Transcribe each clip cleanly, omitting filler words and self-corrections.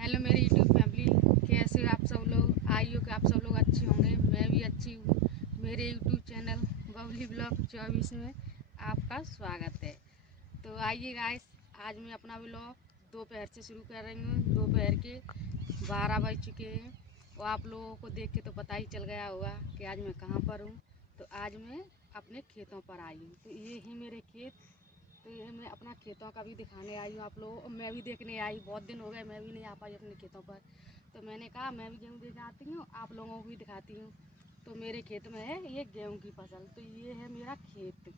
Hello मेरी YouTube family, कैसे आप सब लोग। आइयो कि आप सब लोग अच्छे होंगे, मैं भी अच्छी हूँ। मेरे यूट्यूब चैनल बबली ब्लॉग 24 में आपका स्वागत है। तो आइए गाइस, आज मैं अपना ब्लॉग दोपहर से शुरू कर रही हूँ। दोपहर के 12 बज चुके हैं और आप लोगों को देख के तो पता ही चल गया होगा कि आज मैं कहाँ पर हूँ। तो आज मैं अपने खेतों पर आई हूँ। तो ये ही मेरे खेत, तो ये मैं अपना खेतों का भी दिखाने आई हूँ आप लोगों को। मैं भी देखने आई, बहुत दिन हो गए मैं भी नहीं आ पाई अपने खेतों पर। तो मैंने कहा मैं भी गेहूँ दिखाती हूँ, आप लोगों को भी दिखाती हूँ। तो मेरे खेत में है ये गेहूँ की फसल। तो ये है मेरा खेत।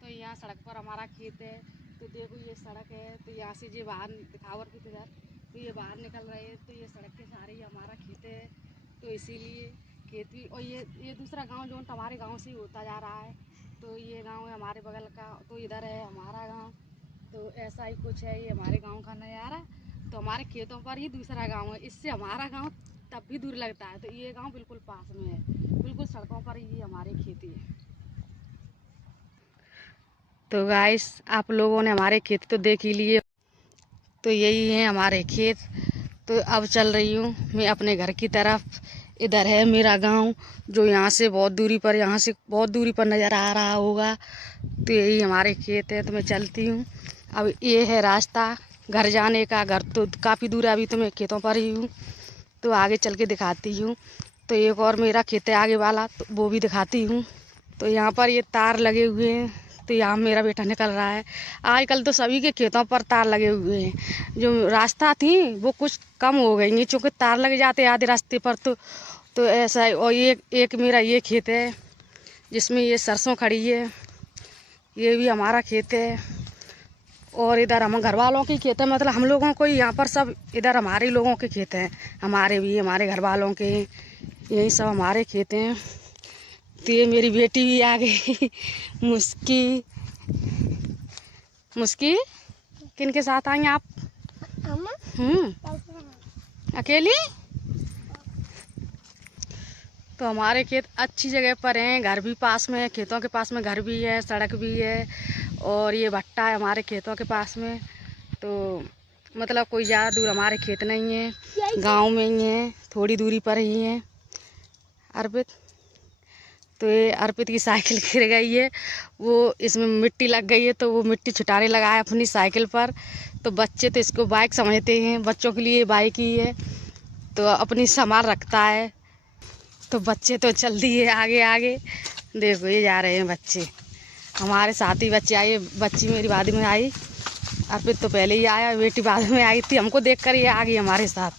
तो यहाँ सड़क पर हमारा खेत है। तो देखो ये सड़क है, तो यहाँ से ये बाहर दिखावर की तरह तो ये बाहर निकल रहे हैं। तो ये सड़क के सहारे ही हमारा खेत है। तो इसीलिए खेत भी, और ये दूसरा गांव जो हमारे गांव से ही होता जा रहा है। तो ये गांव है हमारे बगल का, तो इधर है हमारा गांव। तो ऐसा ही कुछ है ये हमारे गांव का नज़ारा। तो हमारे खेतों पर ही दूसरा गांव है, इससे हमारा गांव तब भी दूर लगता है। तो ये गांव बिल्कुल पास में है, बिल्कुल सड़कों पर ही हमारी खेती है। तो गाइस, आप लोगों ने हमारे खेत तो देख ही लिए। तो यही है हमारे खेत। तो अब चल रही हूँ मैं अपने घर की तरफ। इधर है मेरा गांव, जो यहाँ से बहुत दूरी पर, यहाँ से बहुत दूरी पर नज़र आ रहा होगा। तो यही हमारे खेत है। तो मैं चलती हूँ। अब ये है रास्ता घर जाने का। घर तो काफ़ी दूर है, अभी तो मैं खेतों पर ही हूँ। तो आगे चल के दिखाती हूँ। तो एक और मेरा खेत है आगे वाला, तो वो भी दिखाती हूँ। तो यहाँ पर ये तार लगे हुए हैं। तो यहाँ मेरा बेटा निकल रहा है। आजकल तो सभी के खेतों पर तार लगे हुए हैं। जो रास्ता थी वो कुछ कम हो गई है, चूँकि तार लग जाते आधे रास्ते पर। तो ऐसा है। और ये एक मेरा ये खेत है जिसमें ये सरसों खड़ी है। ये भी हमारा खेत है। और इधर हम घर वालों की खेत है, मतलब हम लोगों को यहाँ पर सब, इधर हमारे लोगों के खेत हैं। हमारे भी, हमारे घर वालों के, यही सब हमारे खेत हैं। तो ये मेरी बेटी भी आ गई मुस्की। मुस्की, किन के साथ आई आप? अकेली? तो हमारे खेत अच्छी जगह पर हैं, घर भी पास में है, खेतों के पास में घर भी है, सड़क भी है। और ये भट्टा है हमारे खेतों के पास में। तो मतलब कोई ज़्यादा दूर हमारे खेत नहीं है, गांव में ही है, थोड़ी दूरी पर ही है। अर्पित, तो ये अर्पित की साइकिल गिर गई है, वो इसमें मिट्टी लग गई है, तो वो मिट्टी छुटाने लगा है अपनी साइकिल पर। तो बच्चे तो इसको बाइक समझते हैं, बच्चों के लिए बाइक ही है। तो अपनी सामान रखता है। तो बच्चे तो चल दिए आगे आगे। देखो ये जा रहे हैं बच्चे, हमारे साथ ही बच्चे आए। बच्ची मेरी बाद में आई, अर्पित तो पहले ही आया, बेटी बाद में आई थी। हमको देखकर ये आ गई हमारे साथ।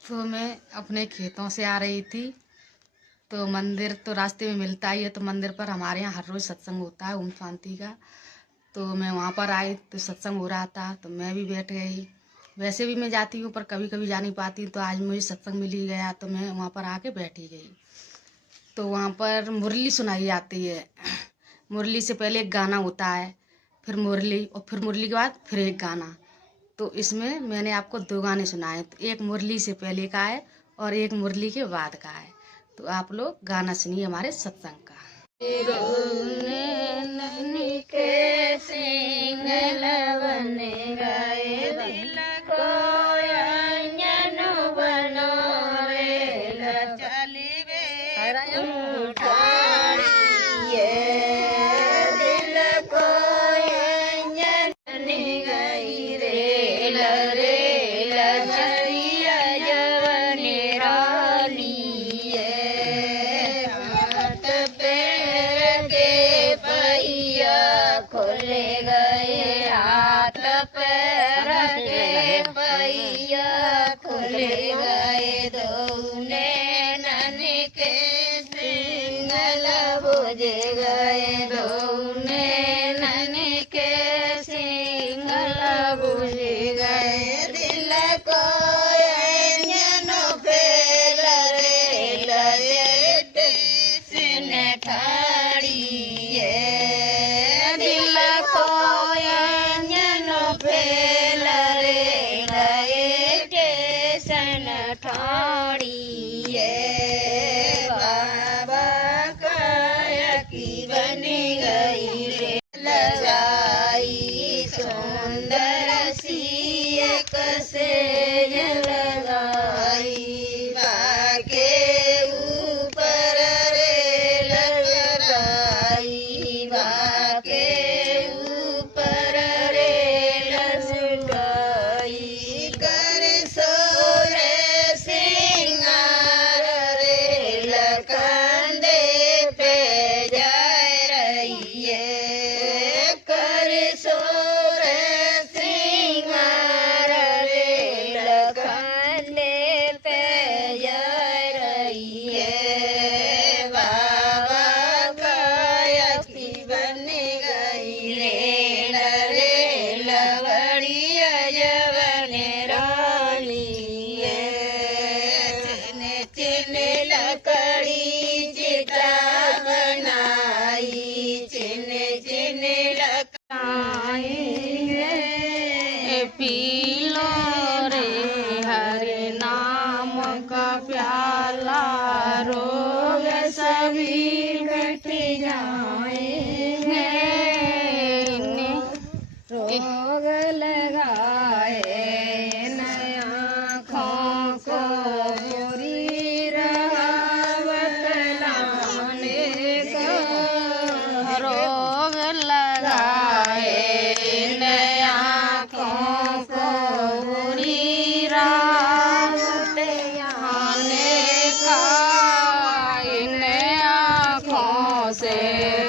तो मैं अपने खेतों से आ रही थी। तो मंदिर तो रास्ते में मिलता ही है। तो मंदिर पर हमारे यहाँ हर रोज़ सत्संग होता है, ओम शांति का। तो मैं वहाँ पर आई तो सत्संग हो रहा था, तो मैं भी बैठ गई। वैसे भी मैं जाती हूँ पर कभी कभी जा नहीं पाती। तो आज मुझे सत्संग मिल ही गया, तो मैं वहाँ पर आके बैठी गई। तो वहाँ पर मुरली सुनाई जाती है। मुरली से पहले एक गाना होता है, फिर मुरली, और फिर मुरली के बाद फिर एक गाना। तो इसमें मैंने आपको 2 गाने सुनाए। तो एक मुरली से पहले का है और एक मुरली के बाद का है। तो आप लोग गाना सुनिए हमारे सत्संग का।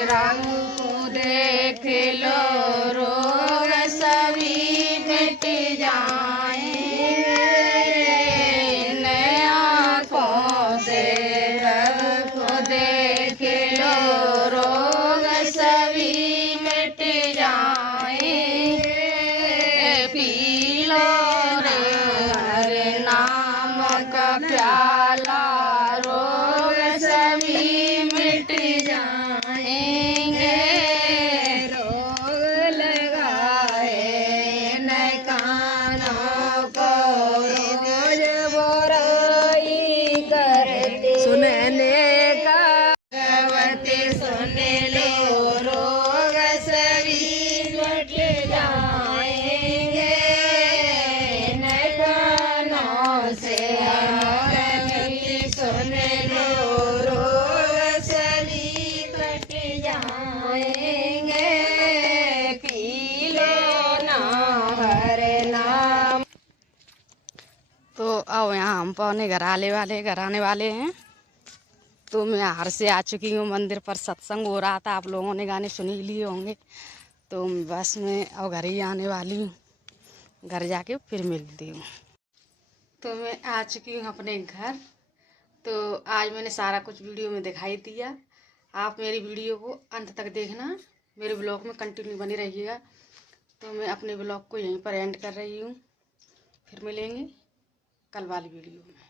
रंग देख लो रोग सभी मिट जाएंगे, नया आँखों से रब को देख लो रोग सभी मिट जाएंगे, पी लो हरे नाम का प्याला रोग सभी मिट जाएंगे, रोग लगाए न कानों को रोज बुराई करते सुनने का भगवती सुन लो रोग सभी मिट जाएंगे, न कानों से भगवती सुन लो रोग सभी कट जाएंगे, पी लो ना हरे नाम। तो आओ यहाँ हम पौने घर आने वाले हैं। तो मैं हार से आ चुकी हूँ, मंदिर पर सत्संग हो रहा था, आप लोगों ने गाने सुन ही लिए होंगे। तो बस मैं अब घर ही आने वाली हूँ, घर जाके फिर मिलती हूँ। तो मैं आ चुकी हूँ अपने घर। तो आज मैंने सारा कुछ वीडियो में दिखाई दिया। आप मेरी वीडियो को अंत तक देखना, मेरे ब्लॉग में कंटिन्यू बनी रहिएगा। तो मैं अपने ब्लॉग को यहीं पर एंड कर रही हूँ, फिर मिलेंगे कल वाली वीडियो में।